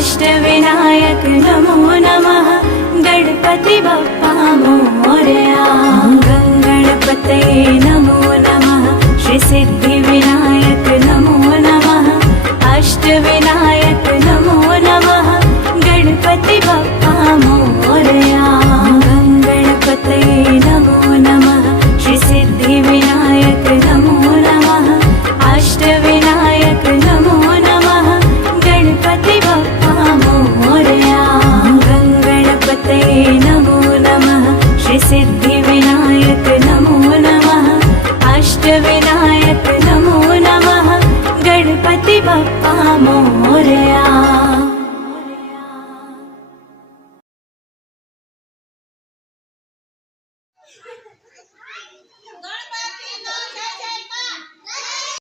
अष्टविनायक नमो नमः गणपति बप्पा मोरया। गंगणपतये नमो नमः श्री सिद्धिविनायक नमो नमः अष्टविनायक नमो नमः गणपति बप्पा मोरया। गंगणपतये नमो नमः श्री सिद्धिविनायक नमो नमः अष्टविनायक नमो नमः गणपति बप्पा मोरया। गंगणपतये नमो नमः श्री सिद्धिविनायक नमो नमः अष्टविनायक नमो नमः गणपति बप्पा मोरया।